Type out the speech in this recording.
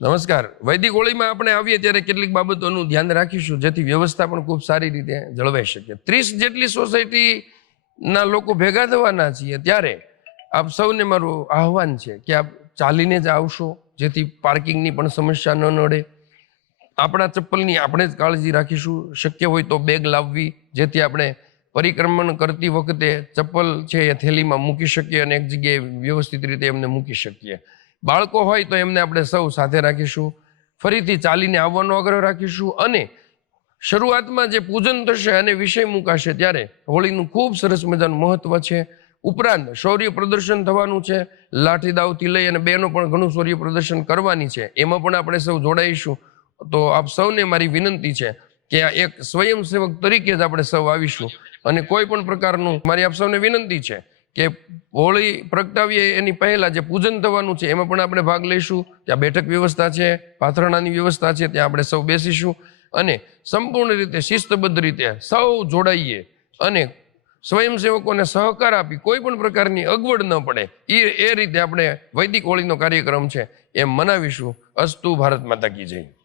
નમસ્કાર. વૈદિક હોળીમાં આપણે આવીએ ત્યારે કેટલીક બાબતોનું ધ્યાન રાખીશું જેથી વ્યવસ્થા પણ ખૂબ સારી રીતે જળવાઈ શકે. 30 જેટલી સોસાયટીના લોકો ભેગા થવાના છીએ ત્યારે આપ સૌને મારું આહવાન છે કે આપ ચાલીને જ આવશો જેથી પાર્કિંગની પણ સમસ્યા ન નડે. આપણા ચપ્પલની આપણે જ કાળજી રાખીશું. શક્ય હોય તો બેગ લાવવી જેથી આપણે પરિક્રમણ કરતી વખતે ચપ્પલ છે એ થેલીમાં મૂકી શકીએ અને એક જગ્યાએ વ્યવસ્થિત રીતે એમને મૂકી શકીએ. બાળકો હોય તો એમને આપણે સૌ સાથે રાખીશું. ફરીથી ચાલીને આવવાનો આગ્રહ રાખીશું અને શરૂઆતમાં જે પૂજન થશે અને વિષય મુકાશે ત્યારે હોળીનું ખૂબ સરસ મજાનું મહત્વ છે. ઉપરાંત શૌર્ય પ્રદર્શન થવાનું છે. લાઠી દાવથી લઈ અને બહેનો પણ ઘણું શૌર્ય પ્રદર્શન કરવાની છે. એમાં પણ આપણે સૌ જોડાઈશું. તો આપ સૌને મારી વિનંતી છે કે આ એક સ્વયંસેવક તરીકે જ આપણે સૌ આવીશું અને કોઈ પણ પ્રકારનું મારી આપ સૌને વિનંતી છે કે હોળી પ્રગટાવીએ એની પહેલા જે પૂજન થવાનું છે એમાં પણ આપણે ભાગ લઈશું. ત્યાં બેઠક વ્યવસ્થા છે, પાથરણાની વ્યવસ્થા છે, ત્યાં આપણે સૌ બેસીશું અને સંપૂર્ણ રીતે શિસ્તબદ્ધ રીતે સૌ જોડાઈએ અને સ્વયંસેવકોને સહકાર આપી કોઈ પણ પ્રકારની અગવડ ન પડે એ રીતે આપણે વૈદિક હોળીનો કાર્યક્રમ છે એ મનાવીશું. અસ્તુ. ભારત માતા કી જય.